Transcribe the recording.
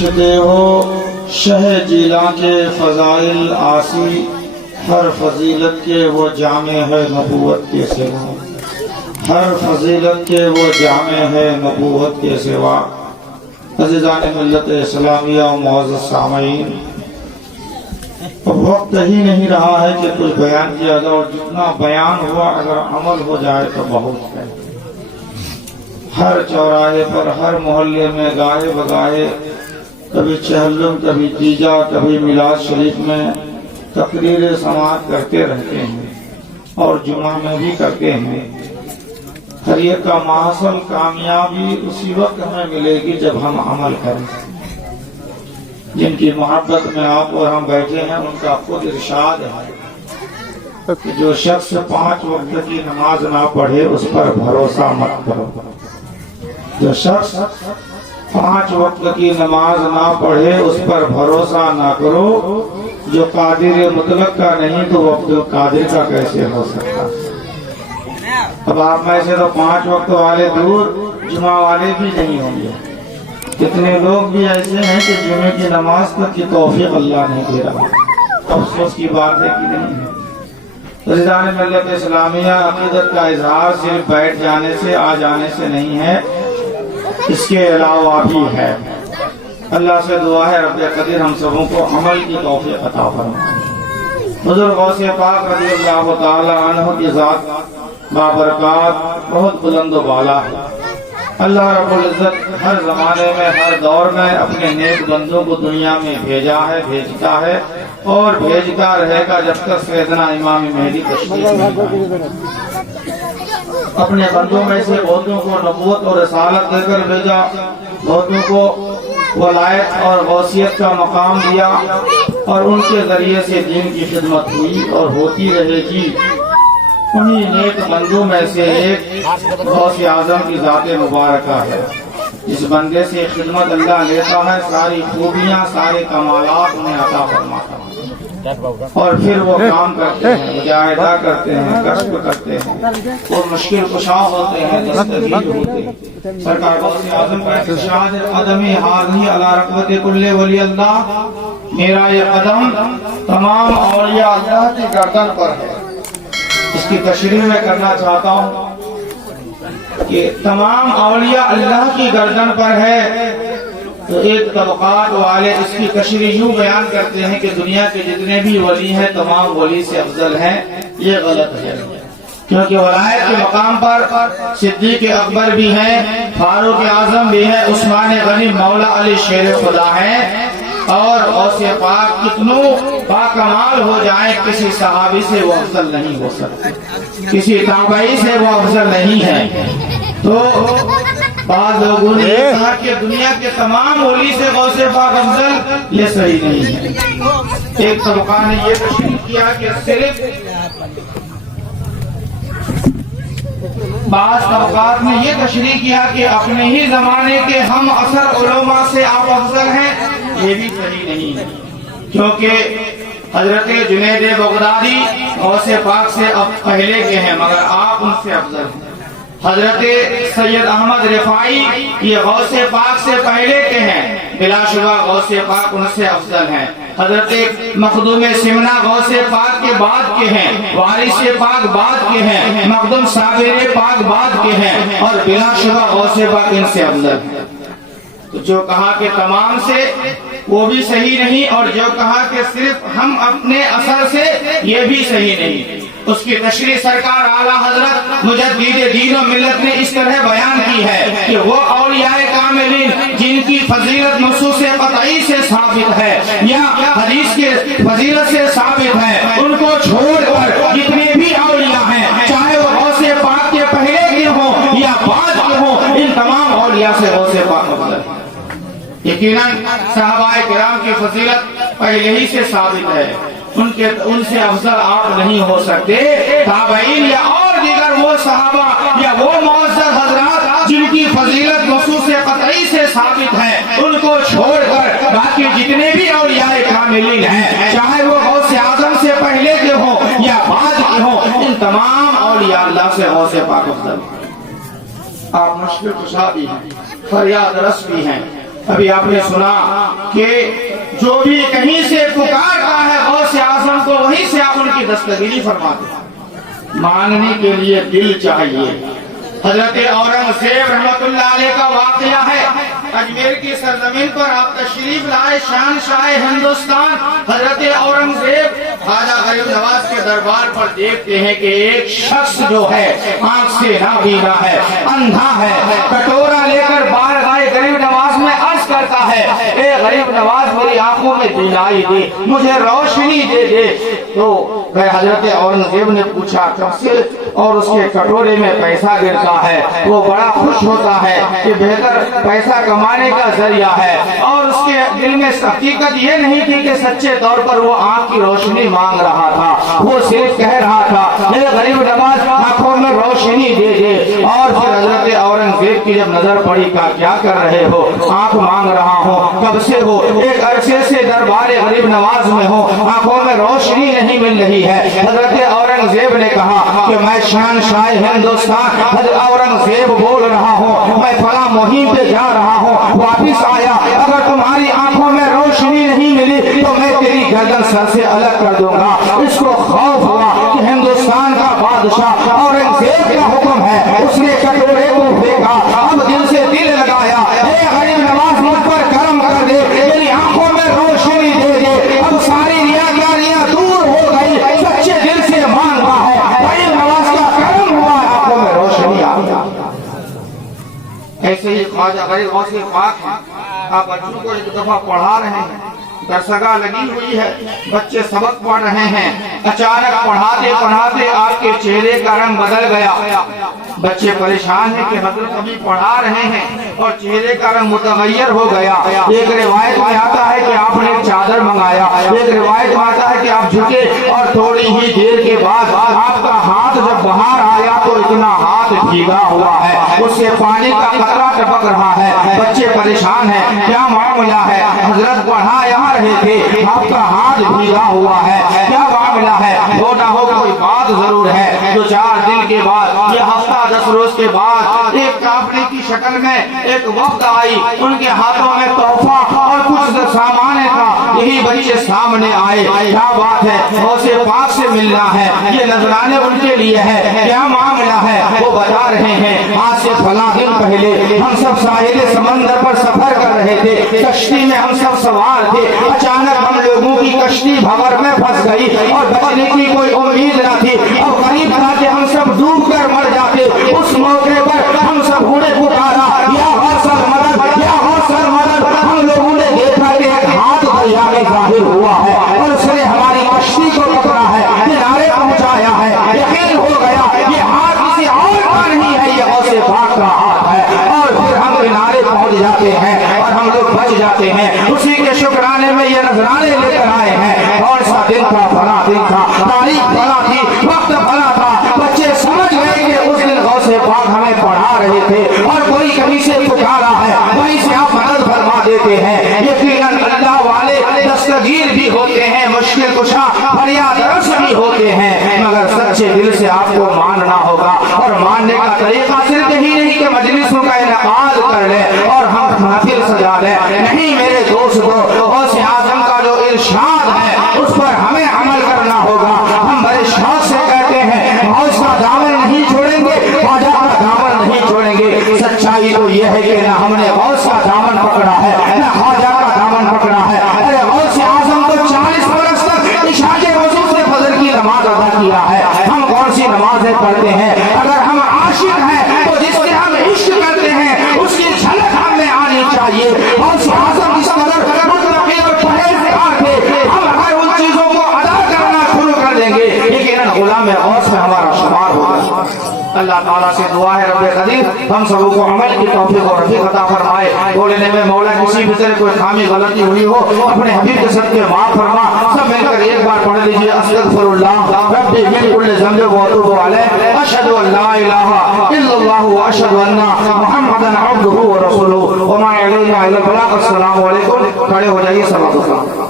پوچھتے ہو شہ جیلاں کے فضائل آسی، ہر فضیلت کے وہ جامع ہے نبوت کے سوا، ہر فضیلت کے وہ جامع ہے نبوت کے سوا۔ عزیزان ملت اسلامیہ و معزز سامعین، اب وقت ہی نہیں رہا ہے کہ کچھ بیان کیا جائے، اور جتنا بیان ہوا اگر عمل ہو جائے تو بہت ہے۔ ہر چوراہے پر، ہر محلے میں گاہے بگاہے، کبھی چہلم، کبھی تیجا، کبھی میلاد شریف میں تقریر سماعت کرتے رہتے ہیں، اور جمعہ میں بھی کرتے ہیں۔ ہر ایک کا محصل کامیابی اسی وقت ہمیں ملے گی جب ہم عمل کریں۔ جن کی محبت میں آپ اور ہم بیٹھے ہیں، ان کا خود ارشاد ہے کہ جو شخص 5 وقت کی نماز نہ پڑھے اس پر بھروسہ مت کرو۔ جو شخص 5 وقت کی نماز نہ پڑھے اس پر بھروسہ نہ کرو۔ جو قادر مطلق کا نہیں تو وہ عبد القادر کا کیسے ہو سکتا؟ اب آپ میں سے تو 5 وقت والے دور، جمعہ والے بھی نہیں ہوں گے۔ کتنے لوگ بھی ایسے ہیں کہ جمعے کی نماز تک کی توفیق اللہ نہیں دے رہا۔ افسوس کی بات ہے کہ نہیں ہے۔ عزیزان ملت اسلامیہ، عقیدت کا اظہار صرف بیٹھ جانے سے، آ جانے سے نہیں ہے، اس کے علاوہ بھی ہے۔ اللہ سے دعا ہے رب قدیر ہم سبوں کو عمل کی توفیق عطا فرمائے۔ بزرگ غوث پاک رضی اللہ تعالی عنہ کی ذات بابرکات بہت بلند و بالا ہے۔ اللہ رب العزت ہر زمانے میں، ہر دور میں اپنے نیک بندوں کو دنیا میں بھیجا ہے، بھیجتا ہے اور بھیجتا رہے گا جب تک سیدنا امام مہدی تشریف نہیں لائیں۔ اپنے بندوں میں سے بہتوں کو نبوت اور رسالت دے کر بھیجا، بہتوں کو ولایت اور غوثیت کا مقام دیا، اور ان کے ذریعے سے دین کی خدمت ہوئی اور ہوتی رہے گی۔ انہی نیک بندوں میں سے ایک غوث اعظم کی ذات مبارکہ ہے۔ اس بندے سے خدمت اللہ لیتا ہے، ساری خوبیاں، سارے کمالات انہیں عطا فرماتا ہے، اور پھر وہ کام کرتے ہیں، مجاہدہ کرتے ہیں، کسب کرتے ہیں، وہ مشکل کشا ہوتے ہیں، دستگیر ہوتے ہیں۔ سرکار غوث اعظم کا ارشاد ہے، قدمی حاضی علی رقبت کل ولی اللہ، میرا یہ قدم تمام اولیاء اللہ کی گردن پر ہے۔ اس کی تشریح میں کرنا چاہتا ہوں کہ تمام اولیاء اللہ کی گردن پر ہے، تو ایک طبقات والے اس کی تشریح یوں بیان کرتے ہیں کہ دنیا کے جتنے بھی ولی ہیں تمام ولی سے افضل ہیں۔ یہ غلط ہے، کیونکہ ولایت کے مقام پر صدیق اکبر بھی ہیں، فاروق اعظم بھی ہیں، عثمان غنی، مولا علی شیر خدا ہیں، اور غوث پاک کتنوں باکمال ہو جائیں کسی صحابی سے وہ افضل نہیں ہو سکتے، کسی تابعی سے وہ افضل نہیں ہے۔ تو بعض لوگوں نے یہ کہا کہ دنیا کے تمام ولی سے غوث پاک افضل، یہ صحیح نہیں ہے۔ ایک طبقہ نے یہ تشریح کیا کہ صرف، بعض طبقات نے یہ تشریح کیا کہ اپنے ہی زمانے کے ہم عصر علماء سے آپ افضل ہیں، یہ بھی صحیح نہیں ہے، کیونکہ حضرت جنید بغدادی غوث پاک سے اب پہلے کے ہیں مگر آپ ان سے افضل ہیں۔ حضرت سید احمد رفاعی یہ غوث پاک سے پہلے کے ہیں، بلا شبہ غوث پاک ان سے افضل ہیں۔ حضرت مخدوم سمنا غوث پاک کے بعد کے ہیں، وارث پاک بعد کے ہیں، مخدوم صابر پاک بعد کے ہیں، اور بلا شبہ غوث پاک ان سے افضل ہیں۔ تو جو کہا کہ تمام سے، وہ بھی صحیح نہیں، اور جو کہا کہ صرف ہم اپنے اثر سے، یہ بھی صحیح نہیں۔ اس کی تشریح سرکار اعلیٰ حضرت مجدد دین و ملت نے اس طرح بیان کی ہے کہ وہ اولیاء کاملین جن کی فضیلت نصوص قطعی سے ثابت ہے یا حدیث کے فضیلت سے ثابت ہے، ان کو چھوڑ کر جتنے بھی اولیاء ہیں، چاہے وہ غوث پاک کے پہلے کے ہوں یا بعد کے ہوں، ان تمام اولیاء سے غوث پاک افضل ہے۔ یقیناً صحابہ کرام کی فضیلت پہلے ہی سے ثابت ہے، ان سے افضل آپ نہیں ہو سکتے۔ تابعین یا اور دیگر وہ صحابہ یا وہ معزز حضرات جن کی فضیلت نصوص قطعی سے ثابت ہے، ان کو چھوڑ کر باقی جتنے بھی اولیاء کاملین ہیں، چاہے وہ غوث اعظم سے پہلے کے ہوں یا بعد کے ہوں، ان تمام اولیاء اللہ سے غوث پاک افضل۔ آپ مشکل کشا بھی ہیں، فریاد رس بھی ہیں، ابھی آپ نے سنا کہ جو بھی کہیں سے پکارتا ہے غوث اعظم کو وہیں سے آپ ان کی دستگیری فرماتے ہیں۔ مانگنے کے لیے دل چاہیے۔ حضرت اورنگزیب رحمت اللہ علیہ کا واقعہ ہے، اجمیر کی سرزمین پر آپ تشریف لائے، شہنشاہ ہندوستان حضرت اورنگزیب خواجہ غریب نواز کے دربار پر دیکھتے ہیں کہ ایک شخص جو ہے آنکھ سے نابینا ہے، اندھا ہے، کٹورا لے کر بارگاہ غریب نواز میں عرض کرتا ہے، اے غریب نواز میری آنکھوں میں بینائی دے، مجھے روشنی دے دے۔ تو حضرت اورنگزیب نے پوچھا کب سے، اور اس کے کٹورے میں پیسہ گرتا ہے، وہ بڑا خوش ہوتا ہے کہ بہتر پیسہ کمانے کا ذریعہ ہے، اور اس کے دل میں حقیقت یہ نہیں تھی کہ سچے طور پر وہ آنکھ کی روشنی مانگ رہا تھا، وہ صرف کہہ رہا تھا اے غریب نواز آنکھوں میں روشنی دے دے۔ اور پھر حضرت اورنگزیب کی جب نظر پڑی کہا کیا کر رہے ہو، آنکھ مانگ رہا ہوں، کب سے ہو، ایک عرصے سے دربار غریب نواز میں ہو، آنکھوں میں روشنی نہیں مل رہی ہے۔ حضرت اورنگزیب نے کہا کہ میں شہنشاہ ہندوستان حضرت اورنگزیب بول رہا ہوں، میں فلاں مہم پہ جا رہا ہوں، واپس آیا، اگر تمہاری آنکھوں میں روشنی نہیں ملی تو میں تیری گردن سر سے الگ کر دوں گا۔ اس کو خوف ہوا کہ ہندوستان کا بادشاہ اورنگزیب کا حکم ہے، اس نے کٹورے کو پھینکا، اب دل سے دل لگایا، اے غریب نواز مجھ پر کرم کر دے، میری آنکھوں میں روشنی دے دے۔ اب ساری ریاکاریاں دور ہو گئی، سچے دل سے مانگا ہے، غریب نواز کا کرم ہوا، آنکھوں میں روشنی آ گئی۔ ایسے ہی خواجہ غریب غوث پاک ہیں، آپ بچوں کو ایک دفعہ پڑھا رہے ہیں، درسگاہ لگی ہوئی ہے، بچے سبق پڑھ رہے ہیں، اچانک پڑھاتے پڑھاتے آپ کے چہرے کا رنگ بدل گیا۔ بچے پریشان ہیں کہ حضرت ابھی پڑھا رہے ہیں اور چہرے کا رنگ متغیر ہو گیا۔ ایک روایت میں آتا ہے کہ آپ نے ایک چادر منگایا، ایک روایت میں آتا ہے کہ آپ جھکے اور تھوڑی ہی دیر کے بعد آپ کا ہاتھ جب باہر آیا تو اتنا ہاتھ بھیگا ہوا ہے، اس سے پانی کا قطرہ ٹپک رہا ہے۔ بچے پریشان ہیں، کیا معاملہ ہے؟ حضرت پڑھا آ رہے تھے، آپ کا ہاتھ بھیگا ہوا ہے، کیا معاملہ ہے؟ ہو نہ ہو کوئی بات ضرور ہے۔ جو 4 دن کے بعد، یہ ہفتہ 10 روز کے بعد ایک کافلے کی شکل میں ایک وفد آئی، ان کے ہاتھوں میں تحفہ اور کچھ سامان تھا، یہی بچے سامنے آئے، کیا بات ہے؟ غوث پاک سے ملنا ہے، یہ نذرانے ان کے لیے ہے، کیا معاملہ ہے؟ وہ بتا رہے ہیں آج سے فلاں دن پہلے ہم سب ساحل سمندر پر سفر کر رہے تھے، کشتی میں ہم سب سوار تھے، اچانک ہم لوگوں کی کشتی بھنور میں پھنس گئی اور بچنے کی کوئی امید نہ تھی، اور قریب تھا کہ ہم سب ڈوب کر مر جاتے۔ اس موقع پر ہم سب نے پکارا یا غوث مدد، یا غوث مدد۔ ہم لوگوں نے دیکھا کہ ایک ہاتھ دریا میں ظاہر ہوا ہے اور اس نے ہماری کشتی کو پکڑا ہے، کنارے پہنچایا ہے۔ یقین ہو گیا یہ ہاتھ کسی اور کا نہیں ہے، یہ غوث پاک کا ہاتھ ہے، اور پھر ہم کنارے پہنچ جاتے ہیں اور ہم لوگ بچ جاتے ہیں۔ اسی کے شکرانے میں یہ نذرانے لے کر آئے ہیں۔ کون سا دن تھا؟ فلاں دن تھا، تاریخ فلاں تھی، وقت فلاں تھا۔ بچے سمجھ گئے کہ اس دن غوث پاک ہمیں پڑھا رہے تھے اور کوئی کہیں سے پکارا ہے، وہیں سے آپ مدد فرما دیتے ہیں۔ یقیناً اللہ والے دستگیر بھی ہوتے ہیں، مشکل کشا فریاد رس بھی ہوتے ہیں، مگر سچے دل سے آپ کو ماننا ہوگا۔ اور ماننے کا طریقہ صرف یہی نہیں کہ مجلسوں کا انعقاد کر لیں اور ہم محفل سجا لیں، نہیں میرے دوستو، غوث اعظم کا جو ارشاد ہے اس پر ہمیں عمل کرنا ہوگا۔ ہم بڑے شوق سے کہتے ہیں غوث کا دامن نہیں چھوڑیں گے، خواجہ کا دامن نہیں چھوڑیں گے۔ سچائی تو یہ ہے کہ نہ ہم نے غوث کا دامن پکڑا ہے نہ خواجہ کا دامن پکڑا ہے۔ ارے غوث اعظم تو 40 برس تک عشاء کے وضو سے فجر کی نماز ادا کیا ہے، ہم کون سی نمازیں پڑھتے ہیں؟ اگر ہم عاشق ہیں تو جس سے ہم عشق کرتے ہیں اس کی جھلک ہم میں آنی چاہیے۔ غوث اعظم اس قدر متقی اور پرہیزگار تھے، ہم اگر ان چیزوں کو ادا کرنا شروع کر دیں گے یقیناً غلام غوث میں ہمارا شمار ہوگا۔ اللہ تعالیٰ سے دعا ہے رب قدیر ہم سب کو عمل کی توفیق اور رفیق عطا فرمائے۔ بولنے میں مولا کسی بھی طرح کوئی خامی غلطی ہوئی ہو اپنے حبیب کے صدقے معاف فرما۔ سب مل کر ایک بار پڑھ لیجیے استغفر اللہ ربی من کل ذنب واتوب علیہ اشہد ان لا الہ الا اللہ واشہد ان محمدا عبدہ ورسولہ وما علینا الا البلاغ۔ السلام علیکم، کھڑے ہو جائیے، صلوات اللہ۔